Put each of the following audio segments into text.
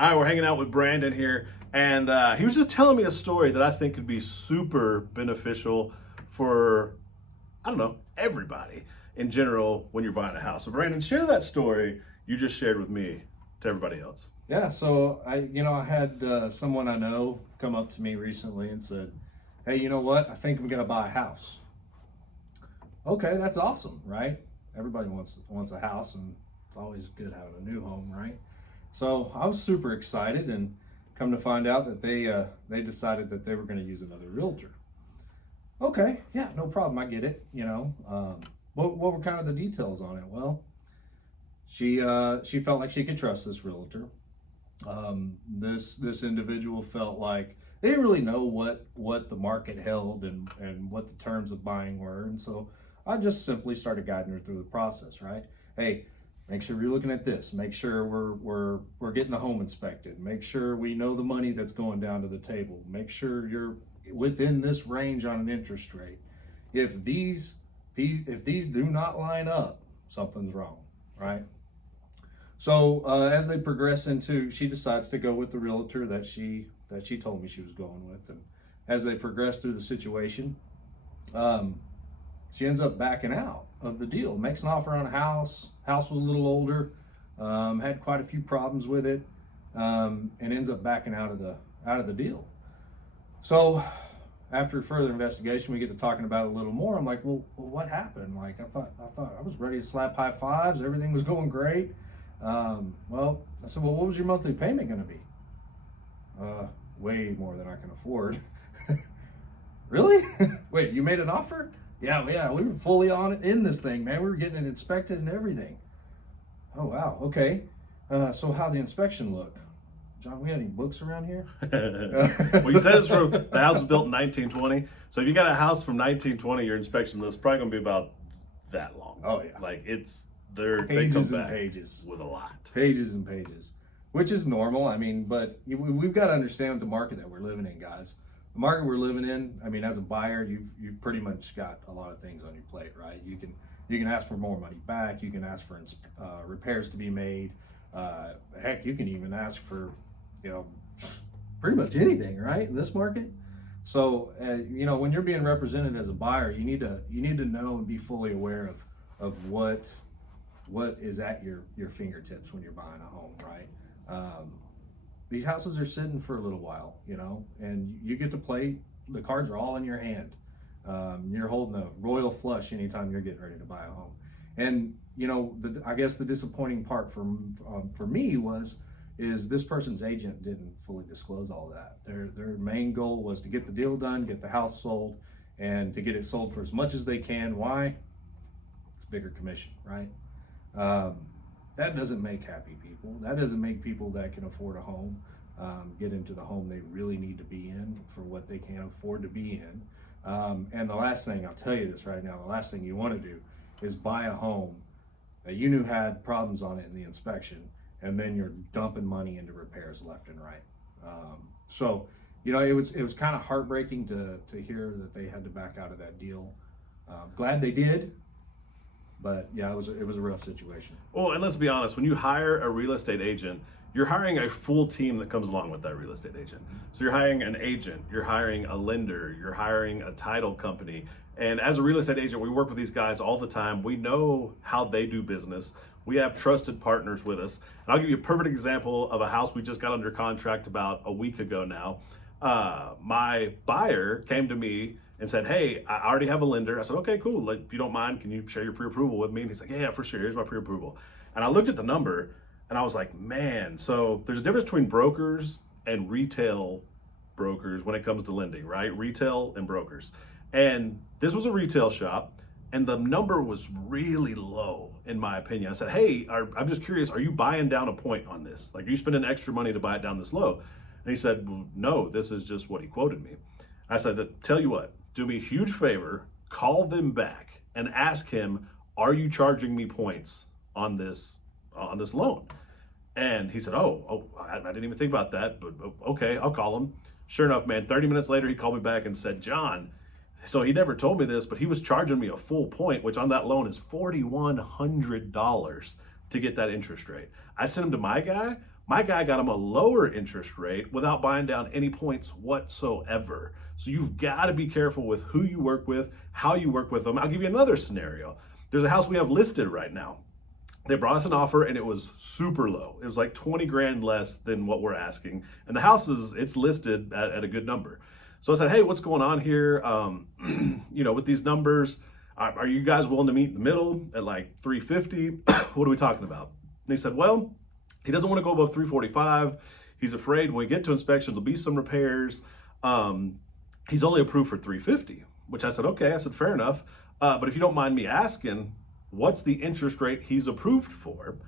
All right, we're hanging out with Brandon here, and he was just telling me a story that I think could be super beneficial for, I don't know, everybody in general when you're buying a house. So, Brandon, share that story you just shared with me to everybody else. Yeah, so I had someone I know come up to me recently and said, "Hey, you know what? I think I'm gonna buy a house." Okay, that's awesome, right? Everybody wants a house, and it's always good having a new home, right? So I was super excited, and come to find out that they decided that they were going to use another realtor. Okay, yeah, no problem. I get it. What were kind of the details on it? Well, she felt like she could trust this realtor. This individual felt like they didn't really know what the market held and what the terms of buying were, and so I just simply started guiding her through the process. Right? Hey, make sure you're looking at this. Make sure we're getting the home inspected. Make sure we know the money that's going down to the table. Make sure you're within this range on an interest rate. If these do not line up, something's wrong, right? So as they progress into, she decides to go with the realtor that she told me she was going with, and as they progress through the situation, she ends up backing out of the deal. Makes an offer on a house. House was a little older, had quite a few problems with it, and ends up backing out of the deal. So after further investigation, we get to talking about it a little more. I'm like, well, what happened? Like I thought I was ready to slap high fives. Everything was going great. Well, I said, well, what was your monthly payment going to be? Way more than I can afford. Really? Wait, you made an offer? Yeah, we were fully on it in this thing, man. We were getting it inspected and everything. Oh, wow. Okay. So how'd the inspection look? John, we got any books around here? Well, you said the house was built in 1920. So if you got a house from 1920, your inspection list is probably going to be about that long. Oh, yeah. Like Pages they come and back pages. with a lot. Pages and pages, which is normal. I mean, but we've got to understand the market that we're living in, guys. The market we're living in, I mean, as a buyer, you've pretty much got a lot of things on your plate, right? You can ask for more money back. You can ask for repairs to be made. Heck, you can even ask for, pretty much anything, right? In this market. So, when you're being represented as a buyer, you need to know and be fully aware of what is at your fingertips when you're buying a home, right? These houses are sitting for a little while, and you get to play. The cards are all in your hand. You're holding a royal flush anytime you're getting ready to buy a home. And I guess the disappointing part for me is this person's agent didn't fully disclose all that. Their main goal was to get the deal done, get the house sold, and to get it sold for as much as they can. Why? It's a bigger commission, right? That doesn't make happy people. That doesn't make people that can afford a home get into the home they really need to be in for what they can afford to be in. And the last thing, I'll tell you this right now, the last thing you want to do is buy a home that you knew had problems on it in the inspection, and then you're dumping money into repairs left and right. So it was kind of heartbreaking to hear that they had to back out of that deal. Glad they did. But yeah, it was a rough situation. Well, and let's be honest, when you hire a real estate agent, you're hiring a full team that comes along with that real estate agent. So you're hiring an agent, you're hiring a lender, you're hiring a title company. And as a real estate agent, we work with these guys all the time. We know how they do business. We have trusted partners with us. And I'll give you a perfect example of a house we just got under contract about a week ago now. My buyer came to me and said, hey, I already have a lender. I said, okay, cool. Like, if you don't mind, can you share your pre-approval with me? And he's like, yeah, for sure. Here's my pre-approval. And I looked at the number and I was like, man, so there's a difference between brokers and retail brokers when it comes to lending, right? Retail and brokers. And this was a retail shop, and the number was really low, in my opinion. I said, hey, I'm just curious, are you buying down a point on this? Like, are you spending extra money to buy it down this low? And he said, well, no, this is just what he quoted me. I said, tell you what, do me a huge favor, call them back and ask him, are you charging me points on this loan? And he said, I didn't even think about that, but okay, I'll call him. Sure enough, man, 30 minutes later, he called me back and said, John, so he never told me this, but he was charging me a full point, which on that loan is $4,100 to get that interest rate. I sent him to my guy. My guy got him a lower interest rate without buying down any points whatsoever. So you've got to be careful with who you work with, how you work with them. I'll give you another scenario. There's a house we have listed right now. They brought us an offer and it was super low. It was like 20 grand less than what we're asking. And the house it's listed at a good number. So I said, hey, what's going on here? With these numbers, are you guys willing to meet in the middle at like 350? What are we talking about? And he said, well, he doesn't want to go above 345. He's afraid when we get to inspection, there'll be some repairs. He's only approved for 350, which I said, okay. I said, fair enough. But if you don't mind me asking, what's the interest rate he's approved for?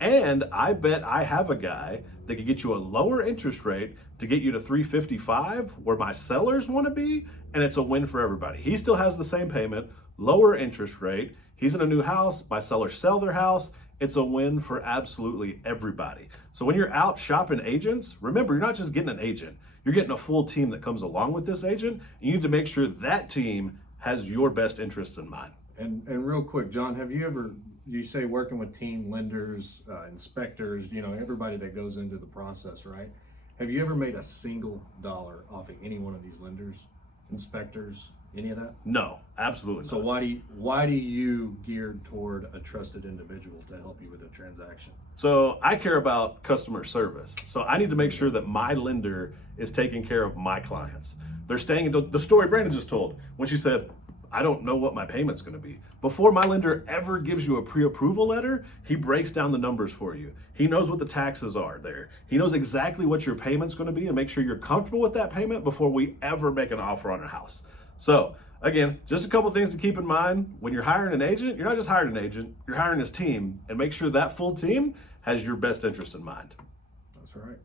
And I bet I have a guy that could get you a lower interest rate to get you to 355 where my sellers want to be, and it's a win for everybody. He still has the same payment, lower interest rate. He's in a new house, my sellers sell their house. It's a win for absolutely everybody. So when you're out shopping agents, remember, you're not just getting an agent, you're getting a full team that comes along with this agent. You need to make sure that team has your best interests in mind. And real quick, John, have you ever, you say working with team lenders, inspectors, everybody that goes into the process, right? Have you ever made a single dollar off of any one of these lenders, inspectors, any of that? No, absolutely not. So why do you gear toward a trusted individual to help you with a transaction? So I care about customer service. So I need to make sure that my lender is taking care of my clients. They're staying in the story Brandon just told when she said, I don't know what my payment's going to be. Before my lender ever gives you a pre-approval letter, he breaks down the numbers for you. He knows what the taxes are there. He knows exactly what your payment's going to be and make sure you're comfortable with that payment before we ever make an offer on a house. So again, just a couple things to keep in mind. When you're hiring an agent, you're not just hiring an agent, you're hiring his team, and make sure that full team has your best interest in mind. That's right.